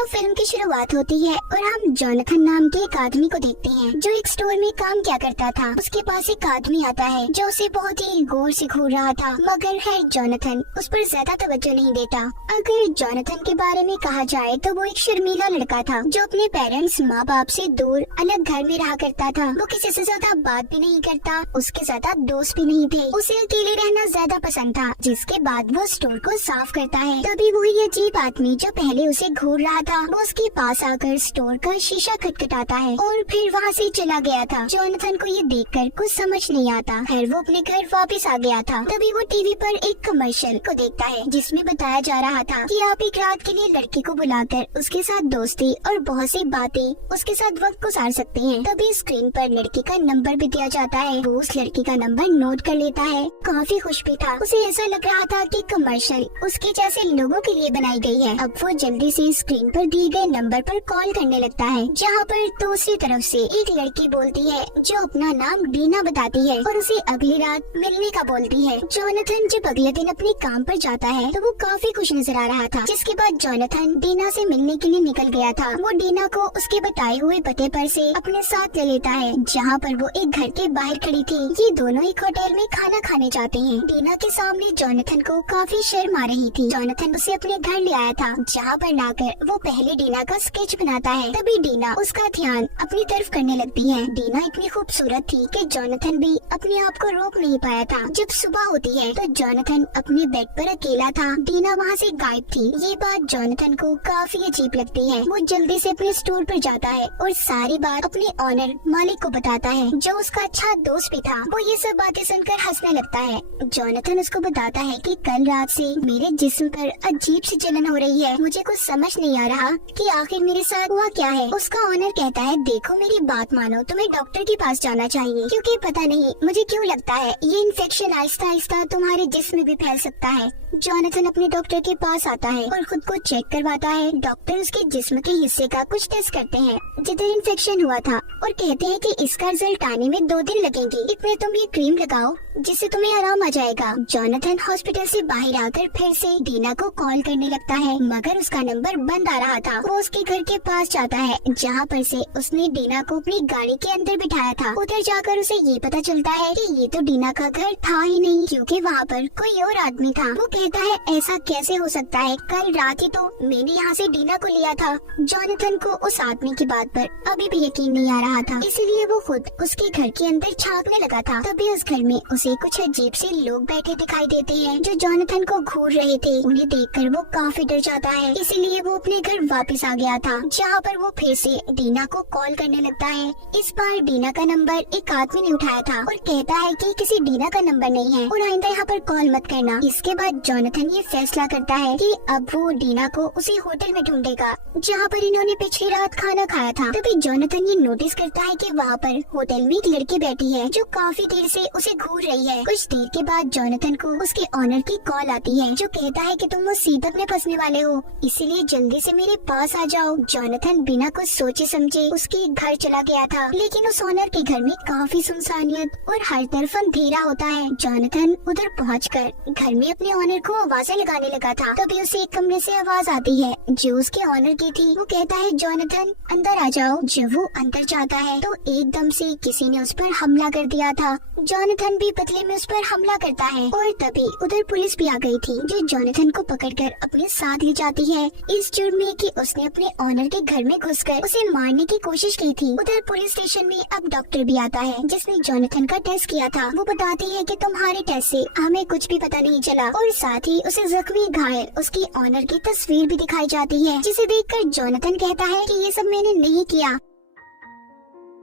तो फिल्म की शुरुआत होती है और हम जोनाथन नाम के एक आदमी को देखते हैं जो एक स्टोर में काम किया करता था। उसके पास एक आदमी आता है जो उसे बहुत ही गौर से घूर रहा था, मगर है जोनाथन उस पर ज्यादा तवज्जो नहीं देता। अगर जोनाथन के बारे में कहा जाए तो वो एक शर्मीला लड़का था जो अपने पेरेंट्स माँ बाप से दूर अलग घर में रहा करता था। वो किसी से ज्यादा बात भी नहीं करता, उसके ज्यादा दोस्त भी नहीं थे, उसे अकेले रहना ज्यादा पसंद था। जिसके बाद वो स्टोर को साफ करता है, तभी वही अजीब आदमी जो पहले उसे घूर रहा था वो उसके पास आकर स्टोर का शीशा खटखटाता है और फिर वहाँ से चला गया था। जोनाथन को ये देखकर कुछ समझ नहीं आता, फिर वो अपने घर वापस आ गया था। तभी वो टीवी पर एक कमर्शियल को देखता है जिसमें बताया जा रहा था कि आप एक रात के लिए लड़की को बुलाकर उसके साथ दोस्ती और बहुत सी बातें उसके साथ वक्त गुजार सकते हैं। तभी स्क्रीन पर लड़की का नंबर भी दिया जाता है। वो उस लड़की का नंबर नोट कर लेता है। काफी खुश भी था, उसे ऐसा लग रहा था कि कमर्शियल उसके जैसे लोगों के लिए बनाई गई है। अब वो जल्दी से स्क्रीन पर दिए गए नंबर पर कॉल करने लगता है, जहाँ पर दूसरी तरफ से एक लड़की बोलती है जो अपना नाम डीना बताती है और उसे अगली रात मिलने का बोलती है। जोनाथन जब अगले दिन अपने काम पर जाता है तो वो काफी खुश नजर आ रहा था। जिसके बाद जोनाथन डीना से मिलने के लिए निकल गया था। वो डीना को उसके बताए हुए पते पर से अपने साथ ले लेता है, जहाँ पर वो एक घर के बाहर खड़ी थी। ये दोनों एक होटल में खाना खाने जाते हैं। डीना के सामने जोनाथन को काफी शर्म आ रही थी। जोनाथन उसे अपने घर ले आया था, जहाँ पर लाकर वो पहले डीना का स्केच बनाता है। तभी डीना उसका ध्यान अपनी तरफ करने लगती है। डीना इतनी खूबसूरत थी कि जोनाथन भी अपने आप को रोक नहीं पाया था। जब सुबह होती है तो जोनाथन अपने बेड पर अकेला था। डीना वहाँ से गायब थी। ये बात जोनाथन को काफी अजीब लगती है। वो जल्दी से अपने स्टोर पर जाता है और सारी बात अपने ऑनर मालिक को बताता है, जो उसका अच्छा दोस्त भी था। वो ये सब बातें सुनकर हंसने लगता है। जोनाथन उसको बताता है कि कल रात से मेरे जिस्म पर अजीब सी जलन हो रही है। मुझे कुछ समझ नहीं आ रहा कि आखिर मेरे साथ हुआ क्या है। उसका ऑनर कहता है, देखो मेरी बात मानो, तुम्हें डॉक्टर के पास जाना चाहिए, क्योंकि पता नहीं मुझे क्यों लगता है ये इन्फेक्शन आहिस्ता आहिस्ता तुम्हारे जिस्म में भी फैल सकता है। जोनाथन अपने डॉक्टर के पास आता है और खुद को चेक करवाता है। डॉक्टर उसके जिस्म के हिस्से का कुछ टेस्ट करते हैं जिधर इन्फेक्शन हुआ था और कहते हैं कि इसका रिजल्ट आने में 2 दिन लगेंगे। इसमें तुम ये क्रीम लगाओ जिससे तुम्हें आराम आ जाएगा। जोनाथन हॉस्पिटल से बाहर आकर फिर से डीना को कॉल करने लगता है, मगर उसका नंबर बंद आ रहा था। वो उसके घर के पास जाता है, जहाँ पर से उसने डीना को अपनी गाड़ी के अंदर बिठाया था। उधर जाकर उसे ये पता चलता है कि ये तो डीना का घर था ही नहीं, क्योंकि वहाँ पर कोई और आदमी था। वो कहता है, ऐसा कैसे हो सकता है, कल रात ही तो मैंने यहाँ से डीना को लिया था। जोनाथन को उस आदमी की बात पर अभी भी यकीन नहीं आ रहा था, इसीलिए वो खुद उसके घर के अंदर झांकने लगा था। तभी उस घर में उसे कुछ अजीब से लोग बैठे दिखाई देते हैं जो जोनाथन को घूर रहे थे। उन्हें देखकर वो काफी डर जाता है, इसीलिए वो अपने घर वापस आ गया था, जहाँ पर वो फिर से डीना को कॉल करने लगता है। इस बार डीना का नंबर एक आदमी ने उठाया था और कहता है कि किसी डीना का नंबर नहीं है और आइंदा यहाँ पर कॉल मत करना। इसके बाद जोनाथन ये फैसला करता है कि अब वो डीना को उसी होटल में ढूंढेगा जहाँ पर इन्होंने पिछली रात खाना खाया था। तभी जोनाथन ये नोटिस करता है कि वहाँ पर होटल में एक लड़की बैठी है जो काफी देर से उसे घूर रही है। कुछ देर के बाद जोनाथन को उसके ऑनर की कॉल आती है, जो कहता है कि तुम मुसीबत में फंसने वाले हो, इसीलिए जल्दी से मेरे पास आ जाओ। जोनाथन बिना कुछ सोचे समझे उसके घर चला गया था, लेकिन उस ऑनर के घर में काफी सुनसानियत और हर तरफ अंधेरा होता है। जोनाथन उधर पहुंचकर घर में अपने ऑनर को आवाजें लगाने लगा था। तभी उसे एक कमरे से आवाज आती है जो उसके ऑनर की थी। वो कहता है, जोनाथन अंदर आ जाओ। जब वो अंदर जाता है तो एकदम से किसी ने उस पर हमला कर दिया था। जोनाथन भी बदले में उस पर हमला करता है और तभी उधर पुलिस भी आ गई थी, जो जोनाथन को पकड़कर अपने साथ ले जाती है इस जुर्म में कि उसने अपने ऑनर के घर में घुसकर उसे मारने की कोशिश की थी। उधर पुलिस स्टेशन में अब डॉक्टर भी आता है जिसने जोनाथन का टेस्ट किया था। वो बताती है कि तुम्हारे टेस्ट से हमें कुछ भी पता नहीं चला, और साथ ही उसे जख्मी घायल उसकी ऑनर की तस्वीर भी दिखाई जाती है, जिसे देखकर जोनाथन कहता है कि ये सब मैंने नहीं किया।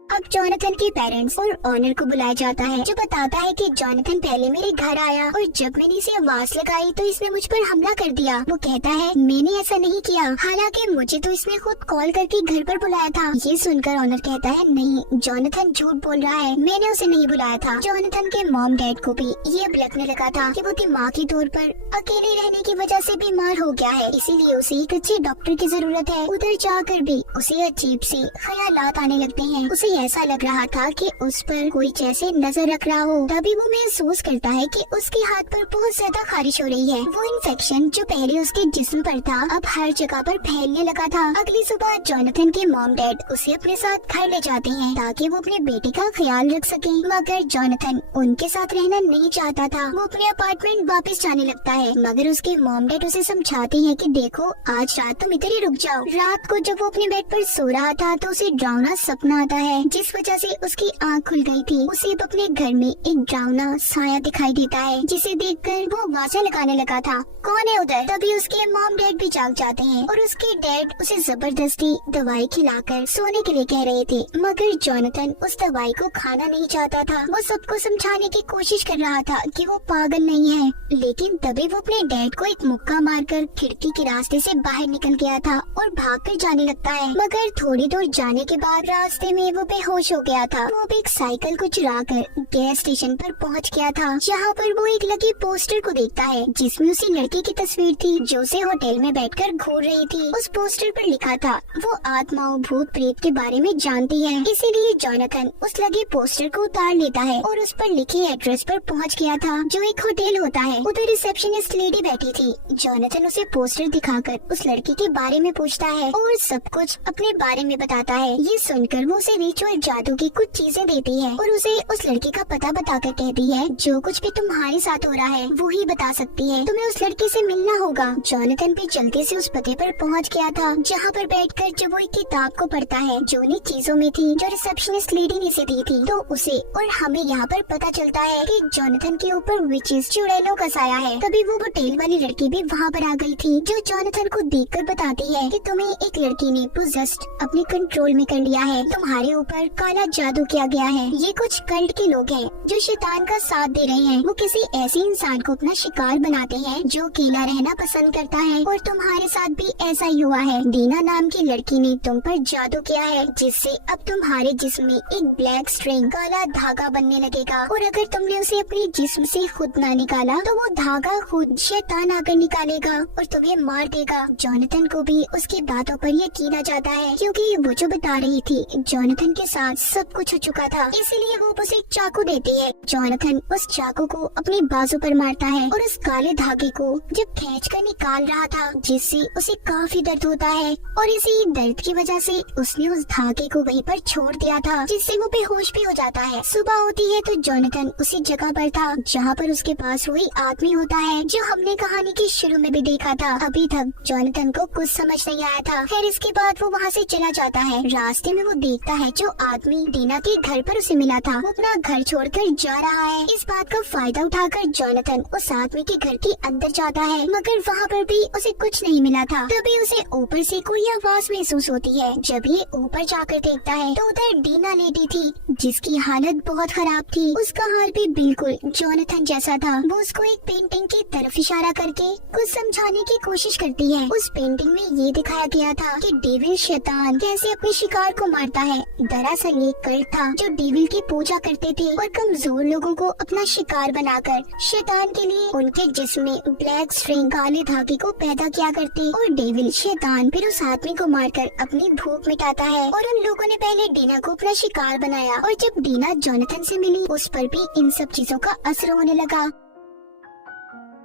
अब जोनाथन के पेरेंट्स और ऑनर को बुलाया जाता है, जो बताता है कि जोनाथन पहले मेरे घर आया और जब मैंने इसे आवाज लगाई तो इसने मुझ पर हमला कर दिया। वो कहता है, मैंने ऐसा नहीं किया, हालांकि मुझे तो इसने खुद कॉल करके घर पर बुलाया था। ये सुनकर ऑनर कहता है, नहीं, जोनाथन झूठ बोल रहा है, मैंने उसे नहीं बुलाया था। जोनाथन के मॉम डैड को भी ये अब लगने लगा था कि वो दिमागी तौर पर अकेले रहने की वजह से बीमार हो गया है, इसीलिए उसे एक अच्छे डॉक्टर की जरूरत है। उधर जाकर भी उसे अजीब से ख्यालात आने लगते हैं। उसे ऐसा लग रहा था कि उस पर कोई जैसे नजर रख रहा हो। तभी वो महसूस करता है कि उसके हाथ पर बहुत ज्यादा खारिश हो रही है। वो इन्फेक्शन जो पहले उसके जिस्म पर था अब हर जगह पर फैलने लगा था। अगली सुबह जोनाथन के मॉम डैड उसे अपने साथ घर ले जाते हैं ताकि वो अपने बेटे का ख्याल रख सके, मगर जोनाथन उनके साथ रहना नहीं चाहता था। वो अपने अपार्टमेंट वापस जाने लगता है, मगर उसके मॉम डैड उसे समझाते हैं कि देखो आज रात तुम इधर ही रुक जाओ। रात को जब वो अपने बेड पर सो रहा था तो उसे डरावना सपना आता है, जिस वजह से उसकी आँख खुल गई थी। उसे अब अपने घर में एक डरावना साया दिखाई देता है, जिसे देखकर वो आवाज़ें लगाने लगा था, कौन है उधर। तभी उसके मॉम डैड भी जाग जाते हैं और उसके डैड उसे जबरदस्ती दवाई खिलाकर सोने के लिए कह रहे थे, मगर जोनाथन उस दवाई को खाना नहीं चाहता था। वो सबको समझाने की कोशिश कर रहा था कि वो पागल नहीं है, लेकिन तभी वो अपने डैड को एक मुक्का मारकर खिड़की के रास्ते से बाहर निकल गया था और भागकर जाने लगता है। मगर थोड़ी दूर जाने के बाद रास्ते में वो बेहोश हो गया था। वो एक साइकिल को चुराकर गैस स्टेशन पर पहुंच गया था, जहां पर वो एक लगी पोस्टर को देखता है जिसमें उसी लड़की की तस्वीर थी जो उसे होटल में बैठकर घूर रही थी। उस पोस्टर पर लिखा था वो आत्माओं भूत प्रेत के बारे में जानती है, इसीलिए जोनाथन उस लगे पोस्टर को उतार लेता है और उस पर लिखे एड्रेस पर पहुंच गया था जो एक होटल होता है। उधर रिसेप्शनिस्ट लेडी बैठी थी। जोनाथन उसे पोस्टर दिखाकर उस लड़की के बारे में पूछता है और सब कुछ अपने बारे में बताता है। ये सुनकर वो उसे रिचुअल जादू की कुछ चीजें देती है और उसे उस लड़की का पता बताकर कहती है जो कुछ भी तुम्हारे साथ हो रहा है वो ही बता सकती है, तुम्हें उस लड़की से मिलना होगा। जोनाथन भी जल्दी से उस पते पर पहुंच गया था, जहां पर बैठकर जब वो एक किताब को पढ़ता है जो उन्हीं चीजों में थी जो रिसेप्शनिस्ट लेडी ने से दी थी, तो उसे और हमें यहाँ पर पता चलता है कि जोनाथन के ऊपर विचेस चुड़ैलों का साया है। तभी वो होटल वाली लड़की भी वहाँ पर आ गई थी, जो जोनाथन को देखकर बताती है कि तुम्हें एक लड़की ने पोजेस्ड अपने कंट्रोल में कर लिया है, तुम्हारे ऊपर काला जादू किया गया है। ये कुछ कल्ट के लोग हैं जो शैतान का साथ दे रहे हैं। वो किसी ऐसे इंसान को अपना शिकार बनाते हैं जो अकेला रहना पसंद करता है, और तुम्हारे साथ भी ऐसा ही हुआ है। दीना नाम की लड़की ने तुम पर जादू किया है, जिससे अब तुम्हारे जिस्म में एक ब्लैक स्ट्रिंग काला धागा बनने लगेगा, और अगर तुमने उसे अपने जिस्म से खुद ना निकाला तो वो धागा खुद शैतान आकर निकालेगा और तुम्हें मार देगा। जोनाथन को भी उसकी बातों पर यकीन आ जाता है, क्योंकि वो जो बता रही थी जोनाथन के साथ सब कुछ हो चुका था। इसीलिए वो उसे एक चाकू देती है। जोनाथन उस चाकू को अपने बाजू पर मारता है और उस काले धागे को जब खींचकर निकाल रहा था, जिससे उसे काफी दर्द होता है, और इसी दर्द की वजह से उसने उस धागे को वहीं पर छोड़ दिया था, जिससे वो बेहोश भी हो जाता है। सुबह होती है तो जोनाथन उसी जगह पर था जहाँ पर उसके पास वही आदमी होता है जो हमने कहानी के शुरू में भी देखा था। अभी तक जोनाथन को कुछ समझ नहीं आया था। फिर इसके बाद वो वहाँ से चला जाता है। रास्ते में वो देखता है जो आदमी दीना के घर पर उसे मिला था वो अपना घर छोड़कर जा रहा है। इस बात का फायदा उठाकर जोनाथन उस आदमी के घर के अंदर जाता है, मगर वहाँ पर भी उसे कुछ नहीं मिला था। तभी उसे ऊपर से कोई आवाज महसूस होती है। जब ये ऊपर जाकर देखता है तो उधर दीना लेटी थी, जिसकी हालत बहुत खराब थी। उसका हाल भी बिल्कुल जोनाथन जैसा था। वो उसको एक पेंटिंग की तरफ इशारा करके कुछ समझाने की कोशिश करती है। उस पेंटिंग में ये दिखाया गया था कि डेविल शैतान कैसे अपने शिकार को मारता है। दरअसल ये कल्ट था जो डेविल की पूजा करते थे और कमजोर लोगों को अपना शिकार बनाकर शैतान के लिए उनके जिस्म में ब्लैक स्ट्रिंग काले धागे को पैदा किया करते, और डेविल शैतान फिर उस आदमी को मारकर अपनी भूख मिटाता है। और उन लोगों ने पहले डीना को अपना शिकार बनाया, और जब डीना जोनाथन से मिली उस पर भी इन सब चीजों का असर होने लगा।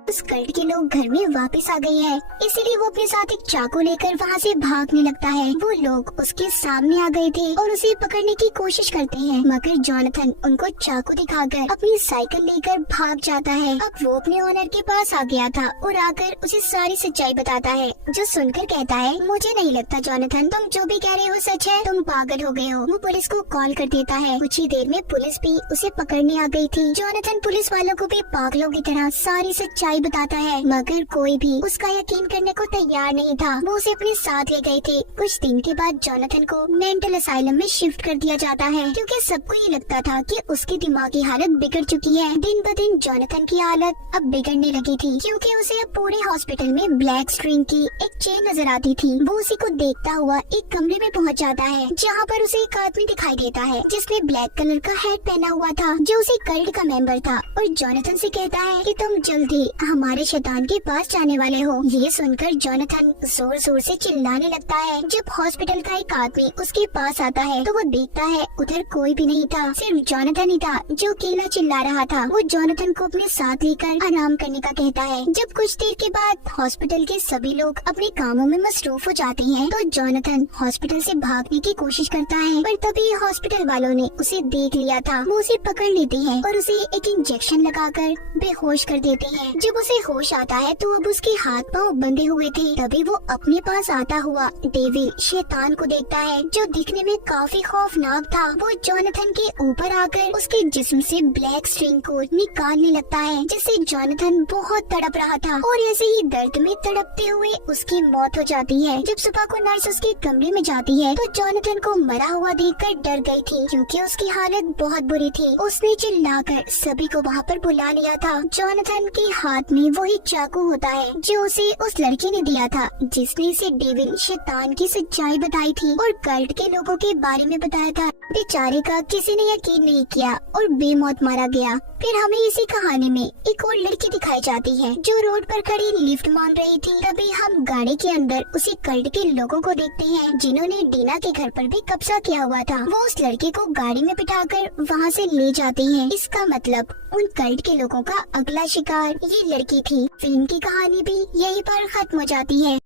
उस कल्ट के लोग घर में वापस आ गए हैं, इसीलिए वो अपने साथ एक चाकू लेकर वहाँ से भागने लगता है। वो लोग उसके सामने आ गए थे और उसे पकड़ने की कोशिश करते हैं, मगर जोनाथन उनको चाकू दिखाकर अपनी साइकिल लेकर भाग जाता है। अब वो अपने ओनर के पास आ गया था और आकर उसे सारी सच्चाई बताता है, जो सुनकर कहता है मुझे नहीं लगता जोनाथन तुम जो भी कह रहे हो सच है, तुम पागल हो गए हो। वो पुलिस को कॉल कर देता है। कुछ ही देर में पुलिस भी उसे पकड़ने आ गई थी। जोनाथन पुलिस वालों को भी पागलों की तरह सारी सच्चाई बताता है, मगर कोई भी उसका यकीन करने को तैयार नहीं था। वो उसे अपने साथ ले गए थे। कुछ दिन के बाद जोनाथन को मेंटल असाइलम में शिफ्ट कर दिया जाता है, क्योंकि सबको ये लगता था कि उसकी दिमागी हालत बिगड़ चुकी है। दिन ब दिन जोनाथन की हालत अब बिगड़ने लगी थी, क्योंकि उसे अब पूरे हॉस्पिटल में ब्लैक स्ट्रिंग की एक चेन नजर आती थी। वो उसी को देखता हुआ एक कमरे में पहुंच जाता है, जहाँ पर उसे एक आदमी दिखाई देता है जिसने ब्लैक कलर का हैट पहना हुआ था, जो उसी कल्ट का मेंबर था, और जोनाथन से कहता है कि तुम जल्दी हमारे शैतान के पास जाने वाले हो। ये सुनकर जोनाथन जोर जोर से चिल्लाने लगता है। जब हॉस्पिटल का एक आदमी उसके पास आता है तो वो देखता है उधर कोई भी नहीं था, सिर्फ जोनाथन ही था जो अकेला चिल्ला रहा था। वो जोनाथन को अपने साथ लेकर आराम करने का कहता है। जब कुछ देर के बाद हॉस्पिटल के सभी लोग अपने कामों में मसरूफ हो जाते हैं तो जोनाथन हॉस्पिटल से भागने की कोशिश करता है, पर तभी हॉस्पिटल वालों ने उसे देख लिया था। वो उसे पकड़ लेते हैं और उसे एक इंजेक्शन लगाकर बेहोश कर देते हैं। जब उसे होश आता है तो अब उसके हाथ पांव बंधे हुए थे। तभी वो अपने पास आता हुआ डेविल शैतान को देखता है, जो दिखने में काफी खौफनाक था। वो जोनाथन के ऊपर आकर उसके जिस्म से ब्लैक स्ट्रिंग को निकालने लगता है, जिससे जोनाथन बहुत तड़प रहा था और ऐसे ही दर्द में तड़पते हुए उसकी मौत हो जाती है। जब सुबह को नर्स उसके कमरे में जाती है तो जोनाथन को मरा हुआ देखकर डर गई थी, क्योंकि उसकी हालत बहुत बुरी थी। उसने चिल्लाकर सभी को वहाँ पर बुला लिया था। जोनाथन के हाथ में वही चाकू होता है जो उसे उस लड़के ने दिया था, जिसने इसे डेविल शैतान की सच्चाई बताई थी और कल्ट के लोगों के बारे में बताया था। बेचारे का किसी ने यकीन नहीं किया और बेमौत मारा गया। फिर हमें इसी कहानी में एक और लड़की दिखाई जाती है जो रोड पर खड़ी लिफ्ट मांग रही थी। तभी हम गाड़ी के अंदर उसी कल्ट के लोगों को देखते हैं जिन्होंने डीना के घर पर भी कब्जा किया हुआ था। वो उस लड़के को गाड़ी में बिठाकर वहाँ से ले जाते हैं। इसका मतलब उन कल्ट के लोगों का अगला शिकार ये लड़की थी। फिल्म की कहानी भी यहीं पर खत्म हो जाती है।